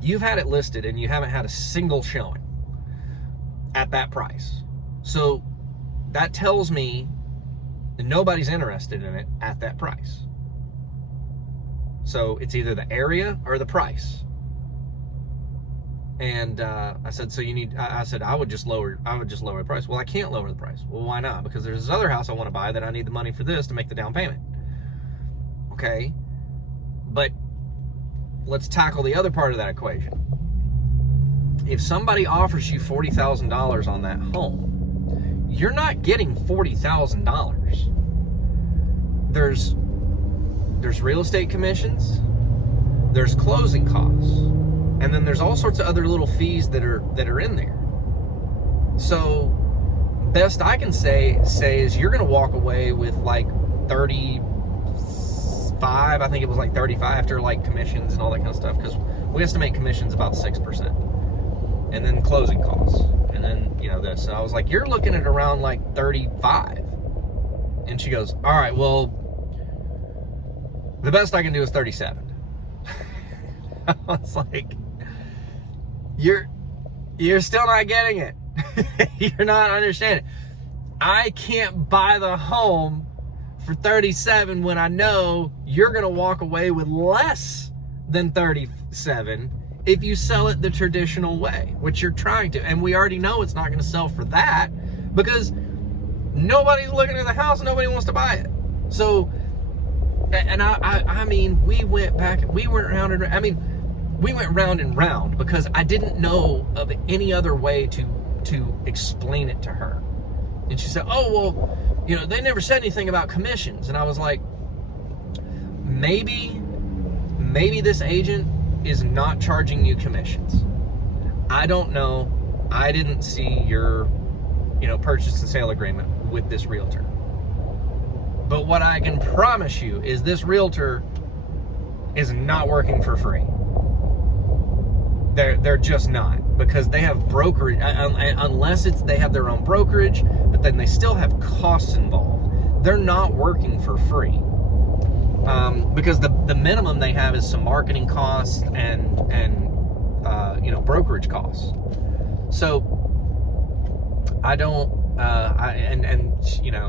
you've had it listed and you haven't had a single showing at that price. So that tells me that nobody's interested in it at that price. So it's either the area or the price. And I said, so you need, I said, I would just lower the price. Well, I can't lower the price. Well, why not? Because there's this other house I want to buy that I need the money for this to make the down payment. Okay. But let's tackle the other part of that equation. If somebody offers you $40,000 on that home, you're not getting $40,000. There's real estate commissions, there's closing costs, and then there's all sorts of other little fees that are in there. So best I can say is you're going to walk away with like 35. I think it was like 35 after like commissions and all that kind of stuff, because we estimate commissions about 6%, and then closing costs, and then, you know, this. And I was like, you're looking at around like 35. And she goes, all right, well, the best I can do is 37. I was like, you're still not getting it. You're not understanding. I can't buy the home for 37 when I know you're going to walk away with less than 37 if you sell it the traditional way, which you're trying to. And we already know it's not going to sell for that because nobody's looking at the house. Nobody wants to buy it. So, and I mean, we went round and round because I didn't know of any other way to explain it to her. And she said, oh, well, you know, they never said anything about commissions. And I was like, maybe this agent is not charging you commissions. I don't know. I didn't see your, you know, purchase and sale agreement with this realtor. But what I can promise you is this realtor is not working for free. They're just not, because they have brokerage, unless they have their own brokerage, but then they still have costs involved. They're not working for free. Because the minimum they have is some marketing costs and brokerage costs. So I don't,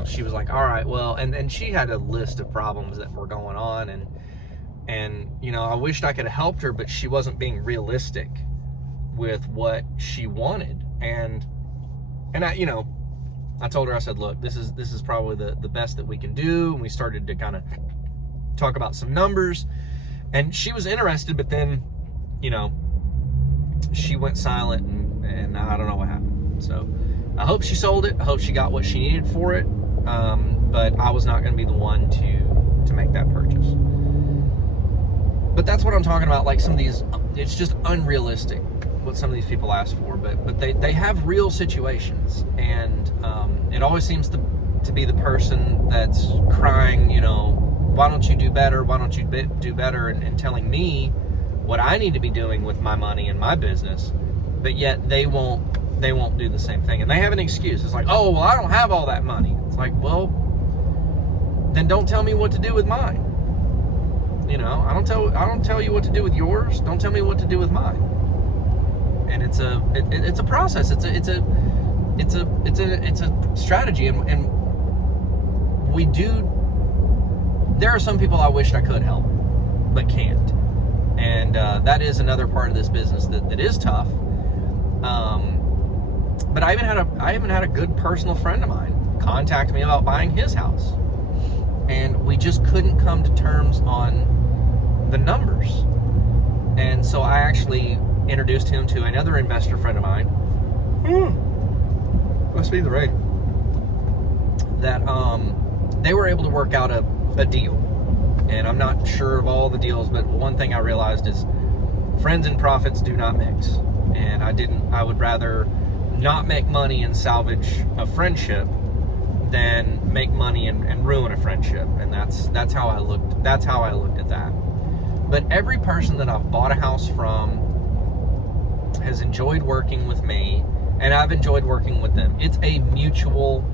she was like, all right, well, and she had a list of problems that were going on, and I wished I could have helped her, but she wasn't being realistic with what she wanted. And I told her, I said, look, this is probably the best that we can do. And we started to kind of talk about some numbers, and she was interested, but then, she went silent, and I don't know what happened. So I hope she sold it. I hope she got what she needed for it. But I was not going to be the one to make that purchase. But that's what I'm talking about. Like, some of these, it's just unrealistic what some of these people ask for, but they have real situations, and it always seems to be the person that's crying, why don't you do better? Why don't you do better? And telling me what I need to be doing with my money and my business, but yet they won't do the same thing. And they have an excuse. It's like, oh, well, I don't have all that money. It's like, well, then don't tell me what to do with mine. I don't tell you what to do with yours. Don't tell me what to do with mine. And it's a process. It's a strategy. And we do. There are some people I wished I could help, but can't. And that is another part of this business that is tough. But I even had a good personal friend of mine contact me about buying his house, and we just couldn't come to terms on the numbers. And so I actually introduced him to another investor friend of mine. Must be the rain. That they were able to work out a deal. And I'm not sure of all the deals, but one thing I realized is friends and profits do not mix. And I would rather not make money and salvage a friendship than make money and ruin a friendship. And that's how I looked at that. But every person that I've bought a house from has enjoyed working with me, and I've enjoyed working with them. It's a mutual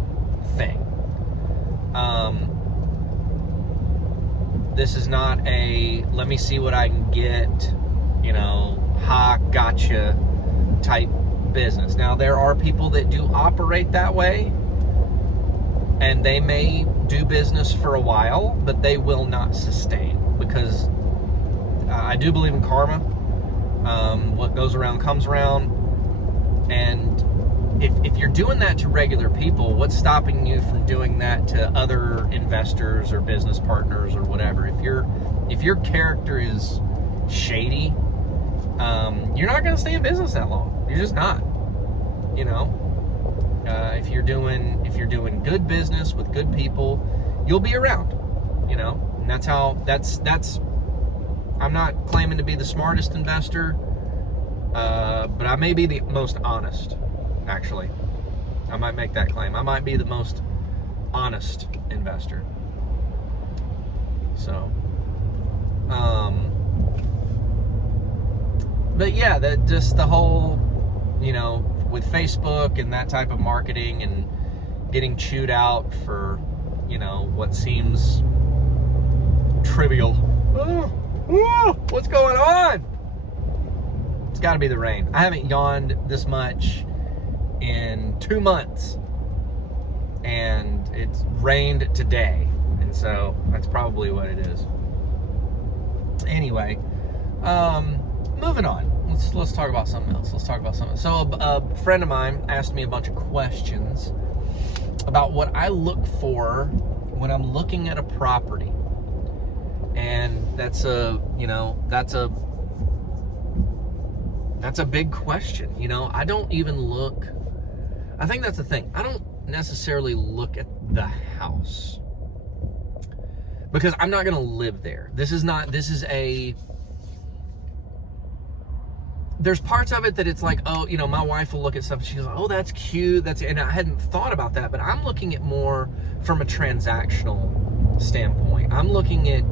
thing. This is not a let me see what I can get, gotcha type business. Now, there are people that do operate that way, and they may do business for a while, but they will not sustain, because I do believe in karma. What goes around comes around. And if you're doing that to regular people, what's stopping you from doing that to other investors or business partners or whatever? If your character is shady, you're not going to stay in business that long. You're just not. If you're doing good business with good people, you'll be around. And that's. I'm not claiming to be the smartest investor, but I may be the most honest. Actually, I might make that claim. I might be the most honest investor. So, but yeah, that just the whole, with Facebook and that type of marketing and getting chewed out for, what seems trivial. What's going on? It's got to be the rain. I haven't yawned this much in 2 months, and it's rained today, and so that's probably what it is. Anyway, moving on. Let's talk about something else. So a friend of mine asked me a bunch of questions about what I look for when I'm looking at a property. And that's a big question. I don't even look, I think that's the thing. I don't necessarily look at the house, because I'm not going to live there. There's parts of it that it's like, oh, my wife will look at stuff and she's like, oh, that's cute. And I hadn't thought about that, but I'm looking at more from a transactional standpoint. I'm looking at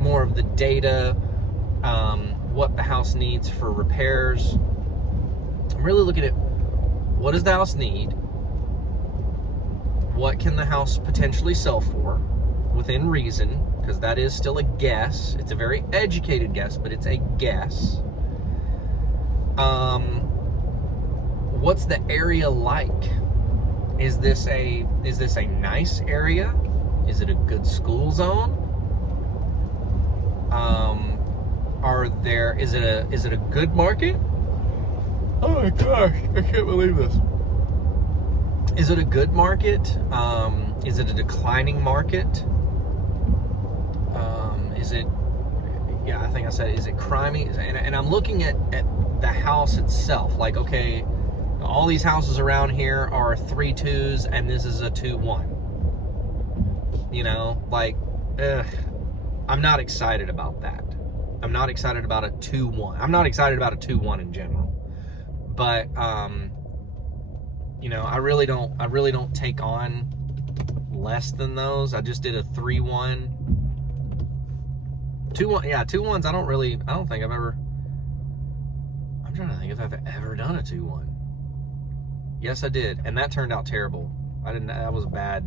more of the data, what the house needs for repairs. I'm really looking at what does the house need, what can the house potentially sell for within reason, because that is still a guess. It's a very educated guess, but it's a guess. What's the area like? Is this a nice area? Is it a good school zone? Is it a good market? Oh my gosh, I can't believe this. Is it a good market? Is it a declining market? Yeah, I think I said, is it crimey? And I'm looking at the house itself. Like, okay, all these houses around here are 3-2s, and this is a 2-1. You know, like, I'm not excited about that. I'm not excited about a 2-1. I'm not excited about a 2-1 in general. But, you know, I really don't take on less than those. I just did a 3-1. 2-1, yeah, 2-1s. I don't think I've ever, I'm trying to think if I've ever done a 2-1. Yes, I did. And that turned out terrible. That was a bad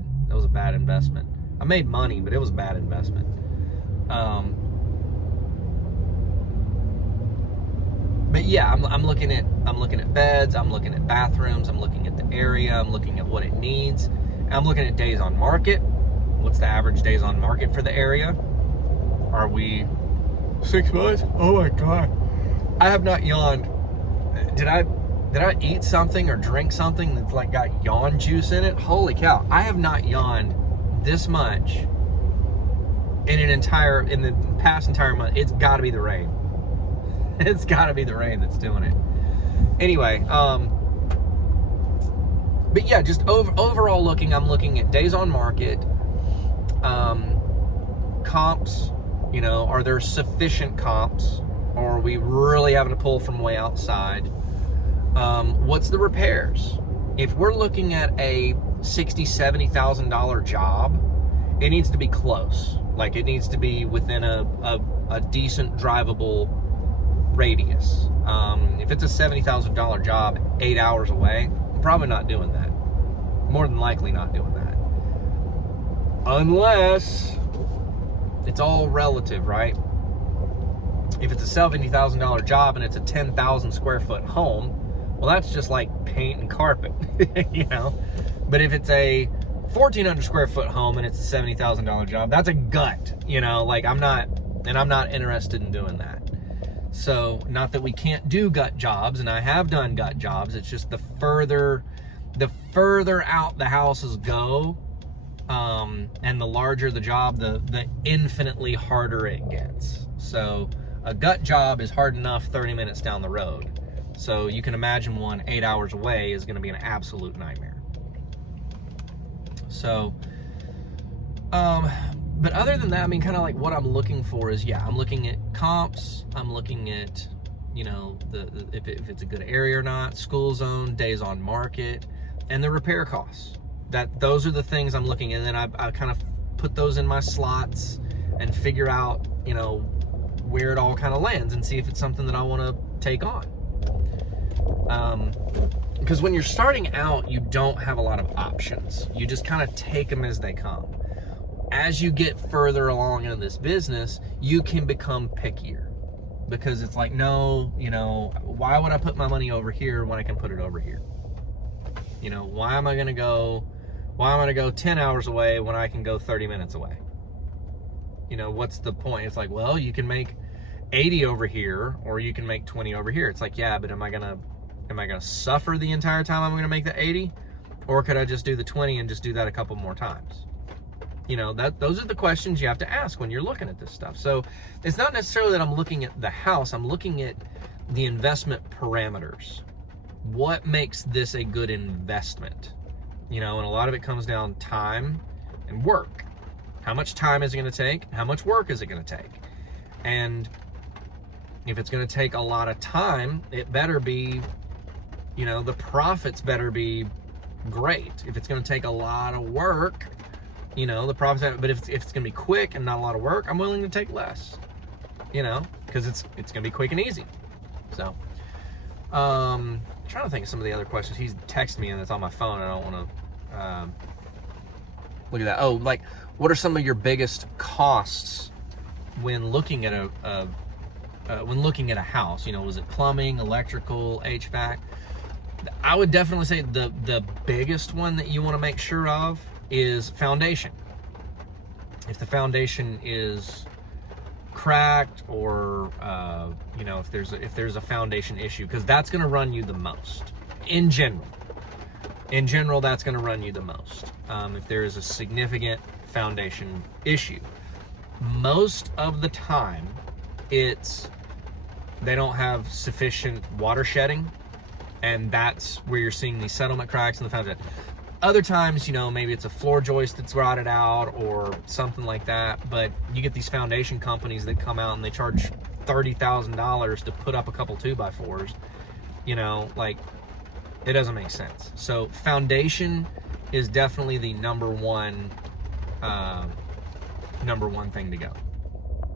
investment. I made money, but it was a bad investment. But yeah, I'm looking at beds, I'm looking at bathrooms, I'm looking at the area, I'm looking at what it needs. And I'm looking at days on market. What's the average days on market for the area? Are we 6 months? Oh my God. I have not yawned. Did I eat something or drink something that's like got yawn juice in it? Holy cow. I have not yawned this much in the past entire month. It's gotta be the rain. It's gotta be the rain that's doing it. Anyway, but yeah, just overall looking, I'm looking at days on market, comps, you know, are there sufficient comps, or are we really having to pull from way outside? What's the repairs? If we're looking at a $60,000, $70,000 job, it needs to be close. Like, it needs to be within a decent drivable radius. If it's a $70,000 job 8 hours away, I'm probably not doing that. More than likely not doing that. Unless it's all relative, right? If it's a $70,000 job and it's a 10,000 square foot home, well, that's just like paint and carpet, you know? But if it's a 1,400 square foot home and it's a $70,000 job, that's a gut, you know? Like, I'm not interested in doing that. So, not that we can't do gut jobs, and I have done gut jobs. It's just the further out the houses go, and the larger the job, the infinitely harder it gets. So, a gut job is hard enough 30 minutes down the road. So, you can imagine one 8 hours away is going to be an absolute nightmare. So, but other than that, I mean, kind of like what I'm looking for is, yeah, I'm looking at comps. I'm looking at, you know, if it's a good area or not, school zone, days on market, and the repair costs. Those are the things I'm looking at. And then I kind of put those in my slots and figure out, you know, where it all kind of lands and see if it's something that I want to take on. Because when you're starting out, you don't have a lot of options. You just kind of take them as they come. As you get further along in this business, you can become pickier, because it's like, no, you know, why would I put my money over here when I can put it over here? You know, why am I going to go 10 hours away when I can go 30 minutes away? You know, what's the point? It's like, well, you can make 80 over here, or you can make 20 over here. It's like, yeah, but am I going to suffer the entire time I'm going to make the 80? Or could I just do the 20 and just do that a couple more times? You know, those are the questions you have to ask when you're looking at this stuff. So it's not necessarily that I'm looking at the house, I'm looking at the investment parameters. What makes this a good investment? You know, and a lot of it comes down time and work. How much time is it going to take? How much work is it going to take? And if it's going to take a lot of time, it better be, you know, the profits better be great. If it's going to take a lot of work, you know, the profits, but if it's going to be quick and not a lot of work, I'm willing to take less, you know, because it's going to be quick and easy. So, I'm trying to think of some of the other questions. He's texted me and it's on my phone. I don't want to look at that. Oh, like, what are some of your biggest costs when looking at when looking at a house, you know, was it plumbing, electrical, HVAC? I would definitely say the biggest one that you want to make sure of is foundation. If the foundation is cracked, or you know, if there's a foundation issue, because that's going to run you the most in general. In general, that's going to run you the most if there is a significant foundation issue. Most of the time, they don't have sufficient water shedding, and that's where you're seeing these settlement cracks in the foundation. Other times, you know, maybe it's a floor joist that's rotted out or something like that, but you get these foundation companies that come out and they charge $30,000 to put up a couple 2x4s. You know, like, it doesn't make sense. So foundation is definitely the number one thing to go.